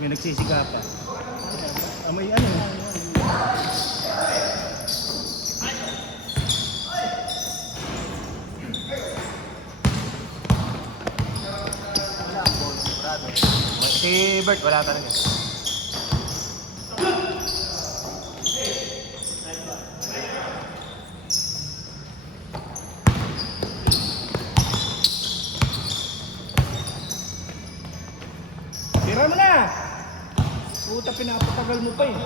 May nagsisika pa. May ano? Si Bert wala talaga. Tira mo na! Puta, pinapatagal mo pa eh.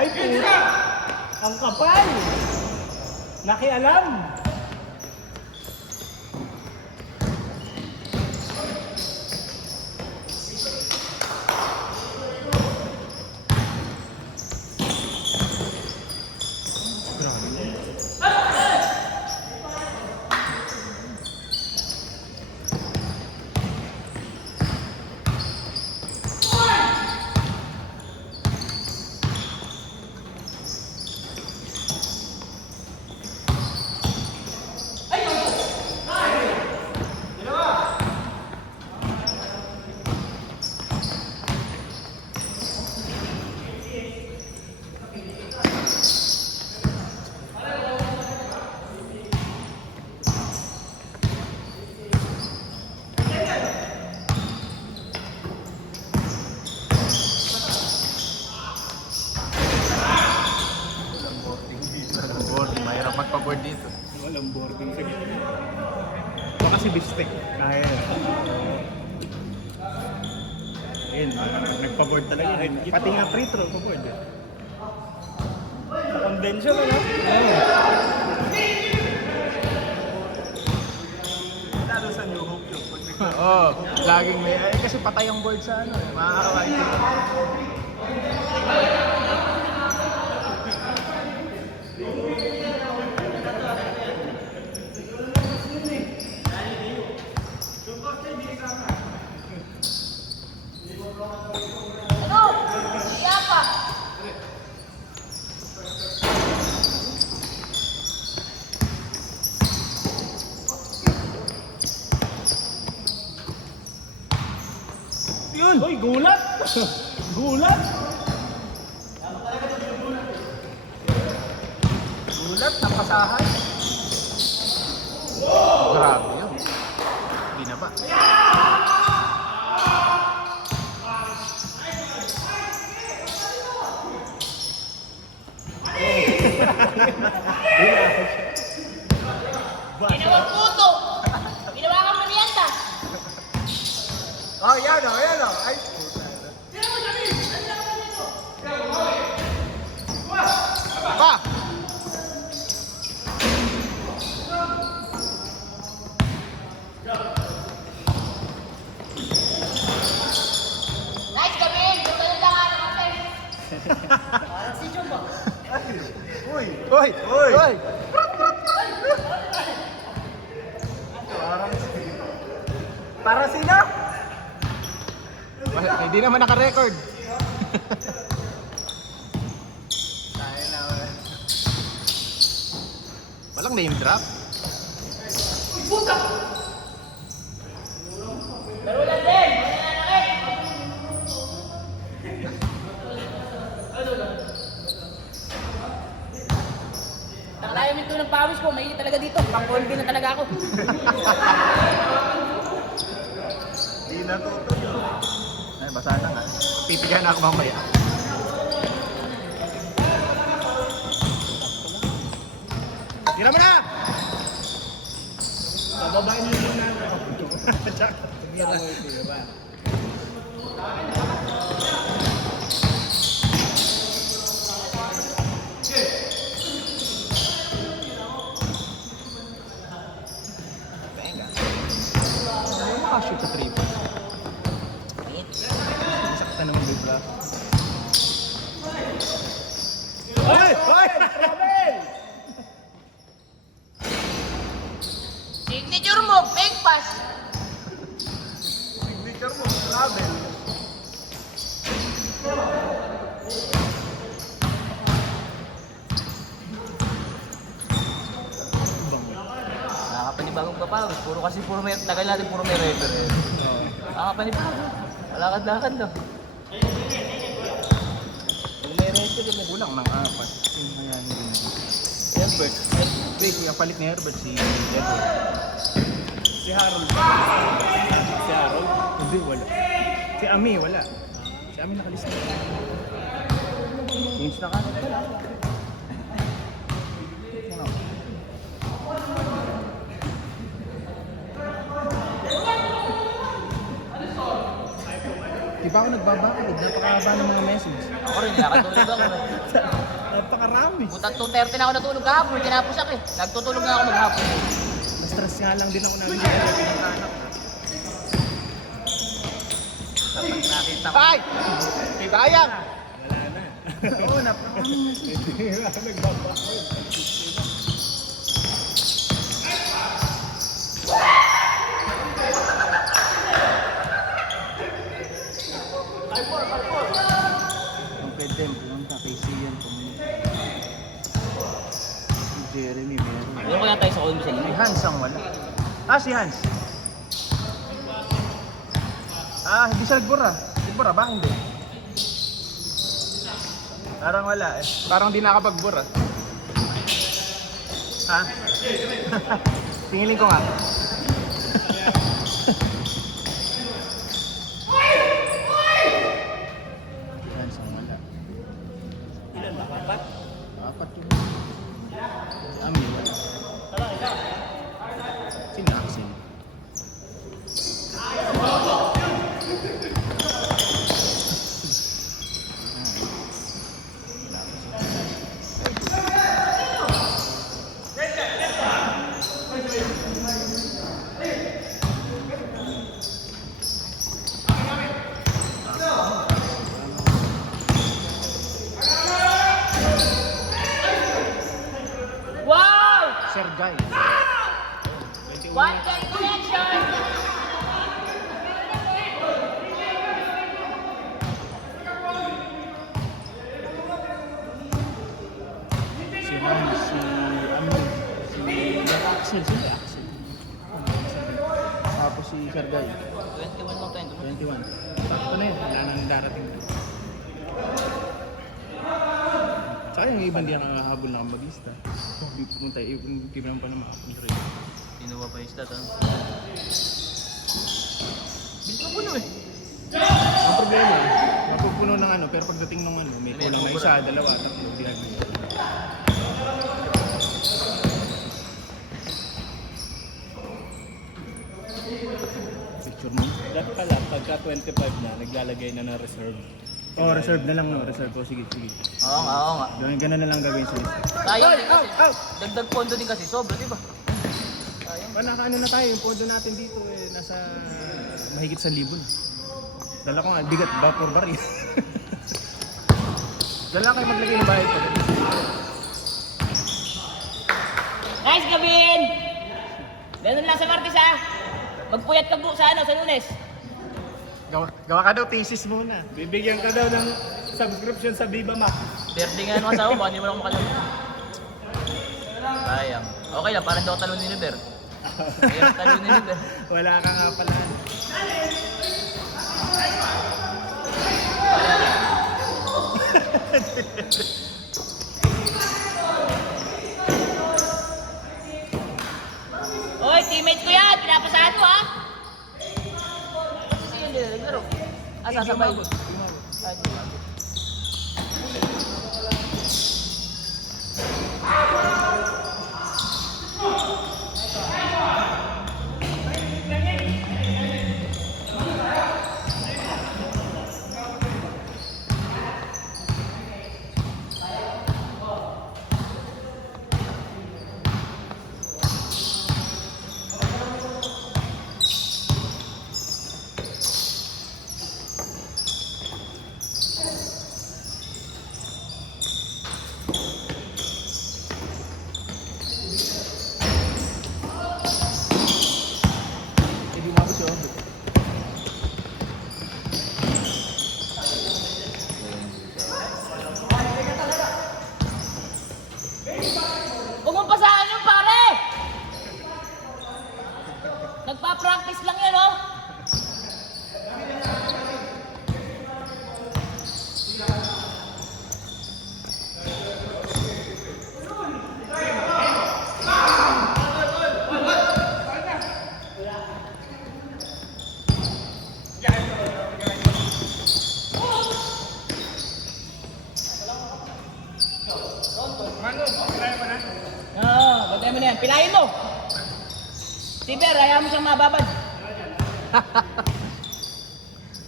Ay puta! Ang kapal! Nakialam! Mahirap magpa-board dito. Walang boarding sa gitna. O kasi bistek. Kaya na. Ayun, nagpa-board talaga. Pati nga free throw, pa-board. Convention na lang. Lalo sa New Hope yung oo, laging may kasi patay ang board sa ano, makakakain. Yun! Uy, gulat! Gulat! Gulat, napasahan. Grabe yun. Hindi na ba? Ginawang puto! Ginawa kang merienda! Oh, yan o, yan o. Ay, puta. Pa! Nice gawin! Gusto nyo lang ano kasi! Parang si Jumbo. Uy! Uy! Uy! Uy! Para sino? Hindi naman naka-record. Walang name drop. Laro lang din! Nakalayo nito ng pawis ko, may talaga dito. Pang-colby na talaga ako. Hindi natutuyo. Ay, basa na nga. Pipigahan ako mamaya. Tira mo na! Bababain mo muna ako. Tsaka, tira. Tenga. Ano yung makashoot sa 3 points? Sakta naman bigla. Hoy! Hoy! Robin! Signature mo, fake pass. Signature mo, travel. Nakakapanibagong ka pa. Puro may, tagal natin puro may reference. Nakakapanibago. Lakad-lakad daw. Puro may reference. Kulang ng 4. Yung kaya hindi na. Herbert. Wait, yung palit ni Herbert si Edward. Si Harold. Si Harold? Hindi, wala. Si Ami, wala. Si Ami nakalista. Change na ka. Di ba ako nagbabakid? Napakahaba ng mga message. Ako rin, nakatulog ako. Napakarami. Butat 2:30 na ako natulog kahapon. Tinapos ako eh. Nagtutulog na ako maghapon. Na-stress nga lang din ako na hindi ko pinagkanak. Nakita ko. Ay! Titayang! Wala na. Oo, napakahaba. Hindi na ako nagbabakod. Ang pwede, pumunta kay Sian, pumunta. Si Jeremy, meron. Ano kaya tayo sa Colby sa Si inyo? Hans ang wala. Si Hans. Hindi siya nagbura. Nagbura ba? Hindi. Parang wala eh. Parang di nakapagbura. Ha? Tingilin ko nga. Hans ang wala. Ilan ba? Apat? 4 yun. Ami wala. Sino Axel? Wow! Sergay. One point connection. Si Hans, si Ami, si Axel, sino yung Axel? Tapos si Sergay, 21 lang tayo. 21. Sakto na yun, wala nang darating. Saka yung iba hindi nakakahabol na mag-lista. Pumunta, hindi naman pa naman makakontrol. Tinuwa pa yung stat. Bilis mo puno eh. Ang problema, mapupuno ng ano, pero pagdating ng ano, may kulang na isa, dalawa, tatlo, di agad. Picture mo? Dapat pala, pagka 25 na, naglalagay na ng reserve. Oh, reserve na lang, no? Reserve po, sige, sige. Oo nga, oo nga. Ganun na lang gagawin sa list. Sayang din kasi. Out! Dagdag pondo din kasi. Sobra, di ba? Nakaano na tayo, yung podo natin dito eh, nasa mahigit 1,000 na. Dala ko nga, bigat, vapor bar eh. Dala kayo maglagay ng bahay ko. Nice, Gavin! Ganun lang sa Martes, ha? Magpuyat ka po sa Lunes. Gawa ka daw thesis muna. Bibigyan ka daw ng subscription sa Viva Max. Birthday nga ng asawa mo, hindi mo lang makalaman. Sayang. Okay lang, parang daw talon ni Liber. Ayun, talon ni Liber. Wala ka nga pala. Hoy, teammate ko yan! Pinapasahan mo, ha? Kasi yun din, naglaro. Sasabay. Ay, di ba? Nagpa-practice lang yan, oh. Oo, batay mo na yan. Pilayin mo! Tiber, ayaw mo siyang mababad.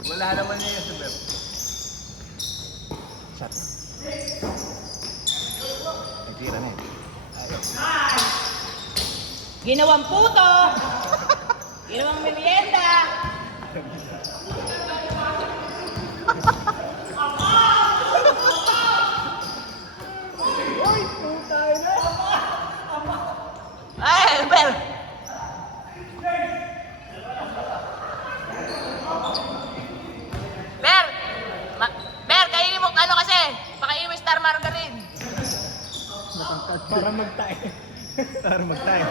Wala naman niya yun, Super. Shot. Nagtira na eh. Ginawang puto! Ginawang merienda! Ay, Ber! Ber! Ber, kainin mo, ano kasi? Pakainin mo yung star margarine. Para magtae. Para magtae.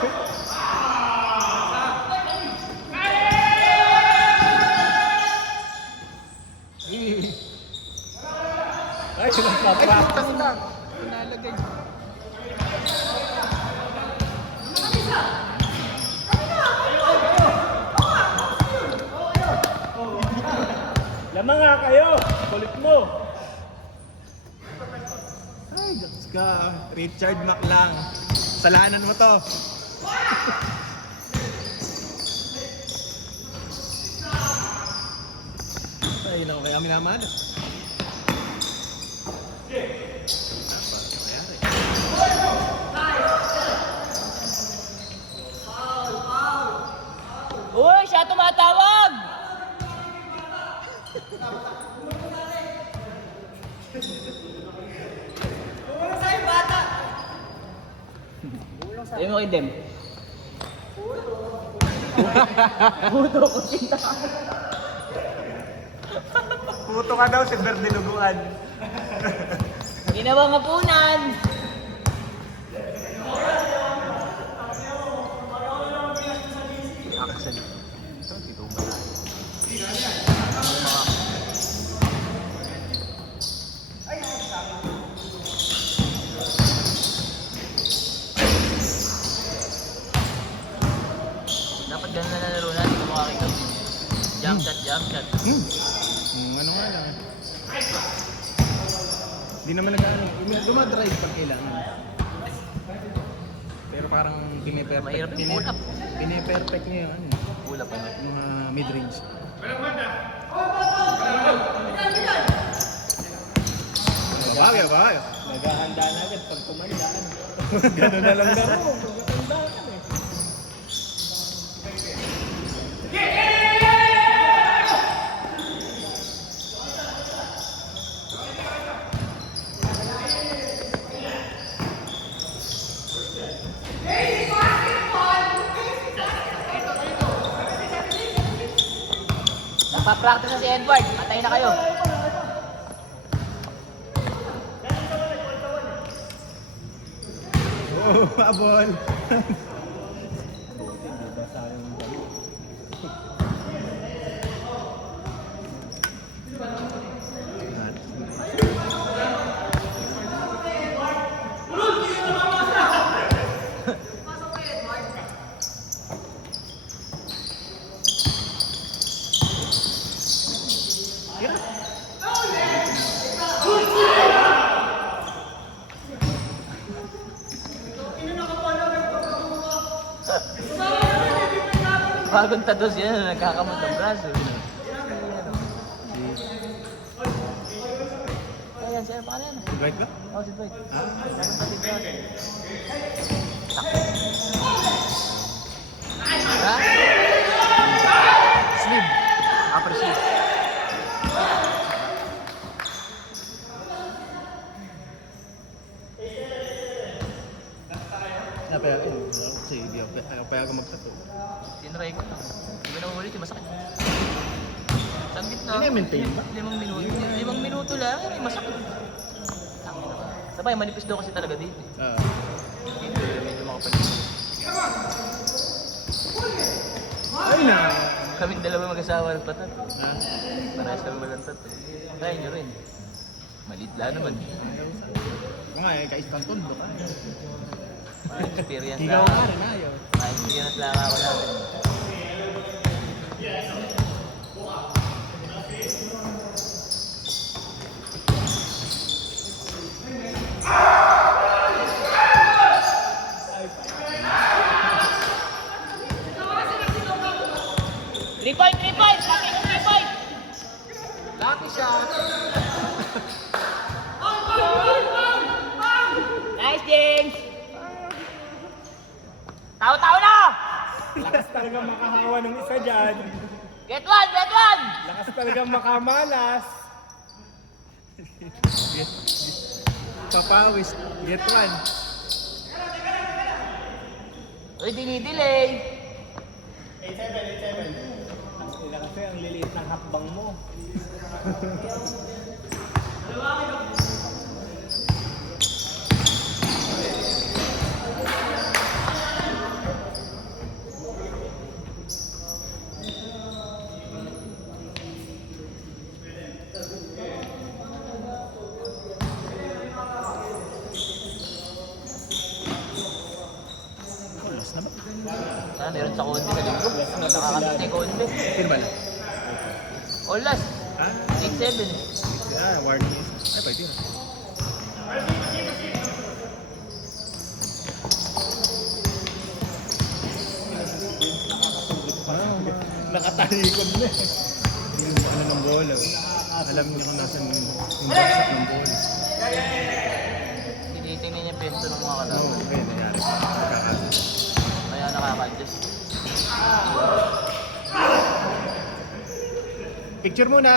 Ay, nagpa-practice na. Pinalagay. Lamang nga kayo! Kulit mo! Ay, Diyos ka. Richard Maclang. Salanan mo to. Ay, naku, kaya minamahal. Uy, siya tumatawag! Sabi mo kay Dem. Puto ko sinta. Puto ka daw si Berdiluguan. Ginawang hapunan. Axel. Ito, dito ba na? Dapat ganun na nalaro natin kung makakita. Jump shot, jump shot. Ano nga lang. Hindi naman nag-ano. Dumadrive pag kailangan. Pero parang piniperfect. Mahirap yung pull-up. Piniperfect niya yung ano. Pula pa na. Yung mga mid-range. Babawi, babawi. Naghahanda na agad pag tumandaan. Ganun na lang laro. Magandaan ka eh. Nagpa-practice na si Edward. Patay na kayo. Oh, abol. Bagong tados yan, nagkakamot ng braso. Ayan, siya pa kanina. Right ba? Oh, si Dwight. Ah? Bagong tados braso. Ha? Sleeve. Upper sleeve. Napayagan. Kasi hindi ako payagan magtato. Tinry ko. Hindi na ulit yung masakit. Sambit na. Ini-maintain ba? 5 minuto. 5 minuto lang. Masakit. Sabay, manipis daw kasi talaga dito. Ah. Dito, medyo makapal. na. Kaming dalawa mag-asawa ng patat. Ha? Parehas kami malantat. Kaya nyo rin. Malit lang naman. Mga ka-isang tondo ka. Mga experience Higaw lang. ka rin ayaw. Mga experience lang ako natin. Three point, 3 points! Laki ng 3 points! Lucky shot! Nice, James! Tao-tao na! Lakas talaga makahawa ng isa dyan. Get one! Get one! Lakas talaga makamalas. Papawis. Get one. Uy, dinidelay! Sila kasi ang liliit ng hakbang mo. Ulas na ba? Sana meron sa konti sa linggo. Nakakabit na yung konti. Sino ba na? All last. Ha? 8-7. Ah, warning is. Ay, pwede yun. Nakatalikod na eh. Hindi mo ano ng bola. Alam niya kung nasan yung bagsak ng bola. Tinitingnan niya pesto ng mga Oo, kalaban. kaya nangyari. Nakakasin. Kaya nakaka-adjust. Picture muna.